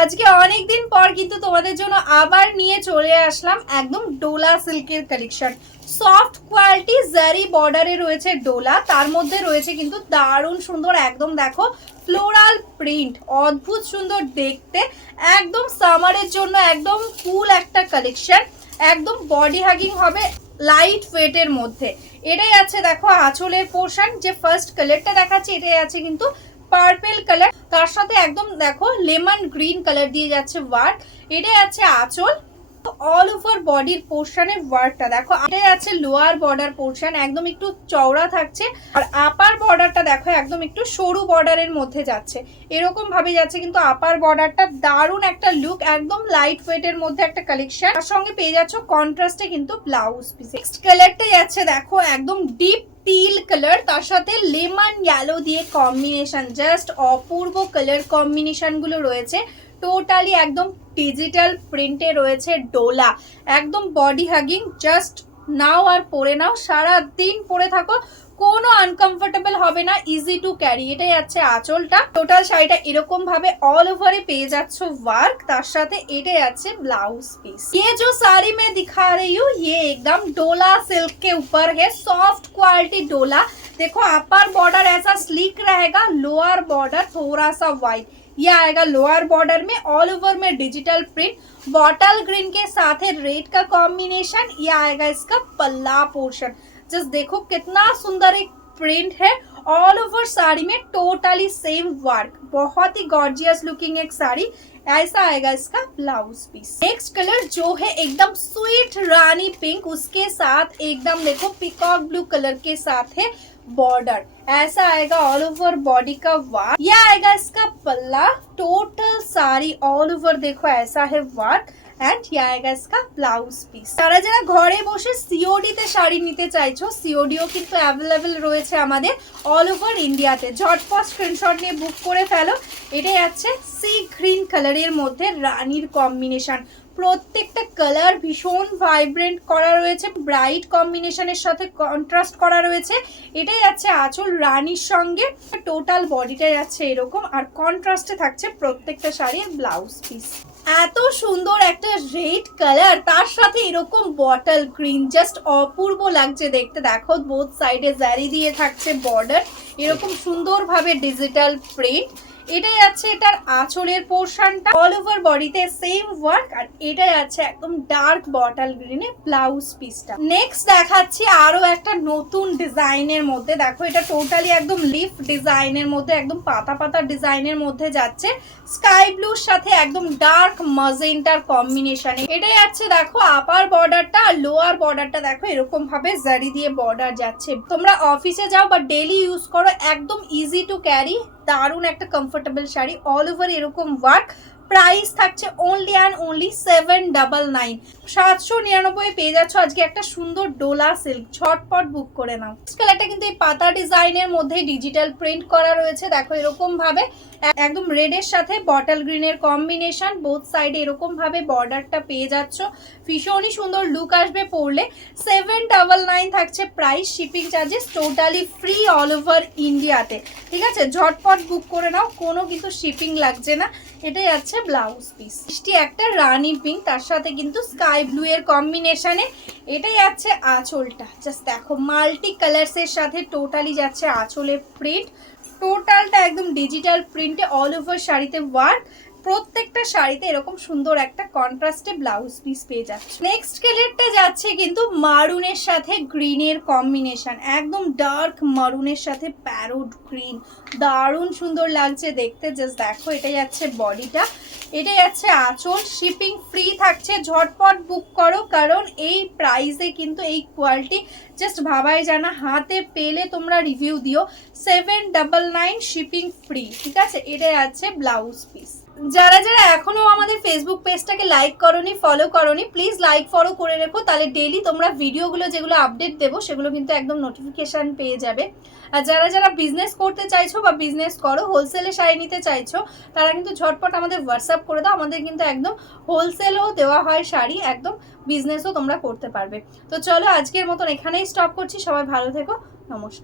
আজকে অনেক দিন পর কিন্তু তোমাদের জন্য আবার নিয়ে চলে আসলাম একদম ডোলা সিল্কের কালেকশন সফট কোয়ালিটি জারি বর্ডারে রয়েছে ডোলা, তার মধ্যে রয়েছে কিন্তু দারুণ সুন্দর একদম দেখো ফ্লোরাল প্রিন্ট অদ্ভুত সুন্দর দেখতে, একদম সামারের জন্য একদম কুল একটা কালেকশন একদম বডি হাগিং হবে লাইট ওয়েটের মধ্যে। এটাই আছে দেখো আঁচলের পোর্শন যে ফার্স্ট কালারটা দেখাচ্ছে, এটাই আছে কিন্তু পার্পেল কালার তার সাথে একদম দেখো লেমন গ্রিন কালার দিয়ে যাচ্ছে ওয়ার্ক। এটাই আছে আঁচল। অল ওভার বডির পোর্শনের ওয়ার্কটা দেখো এটাই আছে লোয়ার বর্ডার পোর্শন একদম একটু চওড়া থাকছে, আর আপার বর্ডারটা দেখো, একদম একটু সরু বর্ডারের মধ্যে যাচ্ছে। এরকম ভাবে যাচ্ছে, কিন্তু আপার বর্ডারটা দারুণ একটা লুক একদম লাইট ওয়েটের মধ্যে একটা কালেকশন তার সঙ্গে পেয়ে যাচ্ছ কন্ট্রাস্টে কিন্তু ব্লাউজ পিস নেক্সট কালারটা যাচ্ছে, দেখো, একদম ডিপ টিল কালার তার সাথে লেমন ইয়েলো দিয়ে কম্বিনেশন জাস্ট অপূর্ব কালার কম্বিনেশনগুলো রয়েছে। টোটালি একদম ডিজিটাল প্রিন্টে রয়েছে ডোলা একদম বডি হাগিং জাস্ট নাও আর পরে নাও সারা দিন পরে থাকো কোনো আনকমফোর্টেবল হবে না ইজি টু ক্যারি এটাই আছে আঁচলটা টোটাল শাড়িটা এরকম ভাবে অল ওভারে পেয়ে যাচ্ছ ওয়ার্ক তার সাথে এটাই আছে ब्लाउज पीस ये जो साड़ी मैं दिखा रही हूँ ये एकदम डोला सिल्क के ऊपर है सॉफ्ट क्वालिटी डोला देखो अपर बॉर्डर ऐसा स्लीक रहेगा लोअर बॉर्डर थोड़ा सा वाइट ये आएगा लोअर बॉर्डर में ऑल ओवर में डिजिटल प्रिंट बॉटल ग्रीन के साथ है रेड का कॉम्बिनेशन ये आएगा इसका पल्ला पोर्शन जस्ट देखो कितना सुंदर एक प्रिंट है ऑल ओवर साड़ी में टोटली सेम वर्क बहुत ही गॉर्जियस लुकिंग एक साड़ी. ऐसा आएगा इसका ब्लाउज पीस नेक्स्ट कलर जो है एकदम स्वीट रानी पिंक उसके साथ एकदम देखो पिकॉक ब्लू कलर के साथ है बॉर्डर ऐसा आएगा ऑल ओवर बॉडी का वार्क ये आएगा इसका पल्ला. टोटल साड़ी ऑल ओवर देखो ऐसा है वार्क অ্যান্ড আয়েগা ইসকা ব্লাউজ পিস তারা যারা ঘরে বসে সিওডি তে শাড়ি নিতে চাইছো সিওডিও কিন্তু অ্যাভেলেবেল রয়েছে আমাদের অল ওভার ইন্ডিয়াতে ঝটপট স্ক্রিনশট নিয়ে বুক করে ফেলো। এটাই আছে সি গ্রিন কালারের মধ্যে রানীর কম্বিনেশন প্রত্যেকটা কালার ভীষণ ভাইব্রেন্ট করা রয়েছে ব্রাইট কম্বিনেশনের সাথে কন্ট্রাস্ট করা রয়েছে। এটাই আছে আঁচল রানীর সঙ্গে। টোটাল বডিটা যাচ্ছে এরকম, আর কন্ট্রাস্টে থাকছে প্রত্যেকটা শাড়ির ব্লাউজ পিস এত সুন্দর একটা রেড কালার তার সাথে এরকম বটল গ্রিন জাস্ট অপূর্ব লাগছে দেখতে। দেখো বোথ সাইডে জারি দিয়ে থাকছে বর্ডার এরকম সুন্দরভাবে ডিজিটাল প্রিন্ট এটাই আছে এটার আঁচলের পোর্শনটা অল ওভার বডিতে সেম ওয়ার্ক আর এটাই আছে একদম ডার্ক বটল গ্রিনে ব্লাউজ পিসটা নেক্সট দেখাচ্ছি আরও একটা নতুন ডিজাইনের মধ্যে। দেখো, এটা টোটালি একদম লিফ ডিজাইনের মধ্যে, একদম পাতা পাতা ডিজাইনের মধ্যে যাচ্ছে। স্কাই ব্লুর সাথে একদম ডার্ক মজেন্টার কম্বিনেশনে এটাই আছে, দেখো আপার বর্ডারটা আর লোয়ার বর্ডারটা দেখো এরকম ভাবে জারি দিয়ে বর্ডার যাচ্ছে। তোমরা অফিসে যাও বা ডেলি ইউজ করো, একদম ইজি টু ক্যারি দারুণ একটা কমফোর্টেবল শাড়ি অল ওভার এরকম ওয়ার্ক প্রাইস থাকছে only and only seven double nine সাতশো নিরানব্বই পেয়ে যাচ্ছ আজকে একটা সুন্দর ডোলা সিল্ক ঝটপট বুক করে নাও। কালারটা কিন্তু এই পাতা ডিজাইনের মধ্যে ডিজিটাল প্রিন্ট করা রয়েছে। দেখো এরকম ভাবে একদম রেডের সাথে বটল গ্রিনের কম্বিনেশন বোথ সাইডে এরকম ভাবে বর্ডারটা পেয়ে যাচ্ছ। ভীষণই সুন্দর লুক আসবে পড়লে সেভেন ডাবল নাইন থাকছে price shipping charges totally free all over ইন্ডিয়াতে ঠিক আছে? ঝটপট বুক করে নাও। কোনো কিন্তু শিপিং লাগছে না। এটাই আছে ব্লাউজ পিস মিষ্টি একটা রানি পিঙ্ক তার সাথে কিন্তু স্কাই ব্লু এর কম্বিনেশনে এটাই আছে আঁচলটা। জাস্ট দেখো মাল্টি কালার্স এর সাথে টোটালি যাচ্ছে আঁচলের প্রিন্ট টোটালটা একদম ডিজিটাল প্রিন্টে অল ওভার শাড়িতে ওয়ার্ক প্রত্যেকটা শাড়িতে এরকম সুন্দর একটা কন্ট্রাস্টে ব্লাউজ পিস পেয়ে যাচ্ছে। নেক্সট কালারটা যাচ্ছে কিন্তু মারুনের সাথে গ্রিনের কম্বিনেশন একদম ডার্ক মারুনের সাথে প্যারোড গ্রিন দারুণ সুন্দর লাগছে দেখতে জাস্ট দেখো, এটা যাচ্ছে বডিটা এটা যাচ্ছে আঁচল শিপিং ফ্রি থাকছে, ঝটপট বুক করো, কারণ এই প্রাইসে কিন্তু এই কোয়ালিটি জাস্ট ভাবাই জানা হাতে পেলে তোমরা রিভিউ দিও। Seven double nine shipping free ঠিক আছে? এটাই আছে ব্লাউজ পিস যারা যারা এখনও আমাদের ফেসবুক পেজটাকে লাইক করনি ফলো করনি প্লিজ লাইক ফলো করে রেখো, তাহলে ডেলি তোমরা ভিডিওগুলো যেগুলো আপডেট দেবো, সেগুলো কিন্তু একদম নোটিফিকেশান পেয়ে যাবে। আর যারা যারা বিজনেস করতে চাইছো বা বিজনেস করো হোলসেলে শাড়ি নিতে চাইছো, তারা কিন্তু ঝটপট আমাদের হোয়াটসঅ্যাপ করে দাও, আমাদের কিন্তু একদম হোলসেলও দেওয়া হয় শাড়ি, একদম বিজনেসও তোমরা করতে পারবে। তো চলো আজকের মতন এখানেই স্টপ করছি, সবাই ভালো থেকো, নমস্কার।